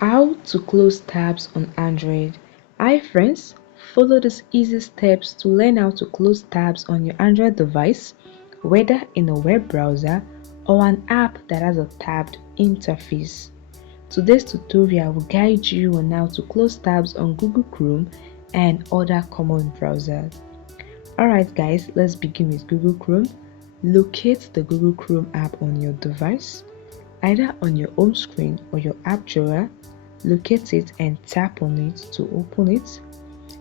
How to close tabs on Android. Hi friends, follow these easy steps to learn how to close tabs on your Android device, whether in a web browser or an app that has a tabbed interface. Today's tutorial will guide you on how to close tabs on Google Chrome and other common browsers. Alright guys, let's begin with Google Chrome. Locate the Google Chrome app on your device, either on your home screen or your app drawer. Locate it and tap on it to open it.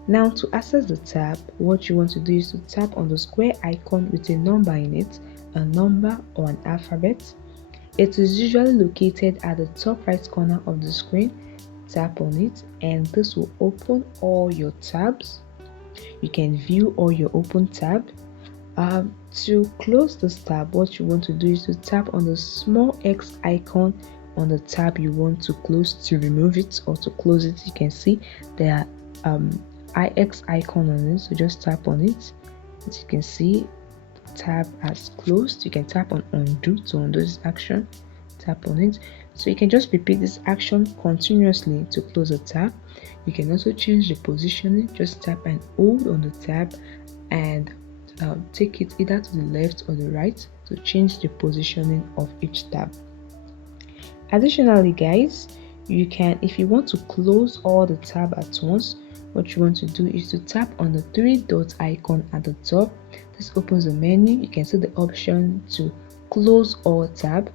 Now to access the tab, what you want to do is to tap on the square icon with a number in it, a number or an alphabet. It is usually located at the top right corner of the screen. Tap on it and this will open all your tabs. You can view all your open tabs. To close this tab, what you want to do is to tap on the small X icon on the tab you want to close. To remove it or to close it, you can see there are IX icon on it, so just tap on it. As you can see, the tab has closed. You can tap on undo to undo this action. Tap on it, so you can just repeat this action continuously to close a tab. You can also change the positioning. Just tap and hold on the tab and take it either to the left or the right to change the positioning of each tab. Additionally guys, you can, if you want to close all the tab at once, what you want to do is to tap on the three dot icon at the top. This opens a menu. You can see the option to close all tab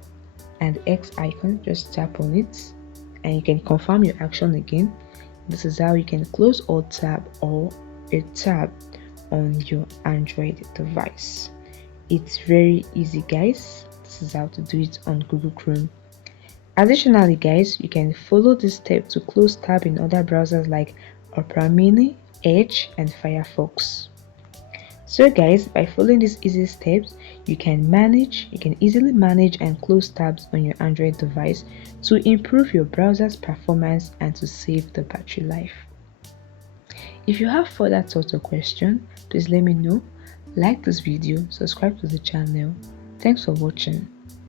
and the X icon. Just tap on it and you can confirm your action again. This is how you can close all tab or a tab on your Android device. It's very easy guys. This is how to do it on Google Chrome. Additionally guys, you can follow this step to close tab in other browsers like Opera Mini, Edge and Firefox. So guys, by following these easy steps, you can easily manage and close tabs on your Android device to improve your browser's performance and to save the battery life. If you have further thoughts or questions, please let me know. Like this video, subscribe to the channel. Thanks for watching.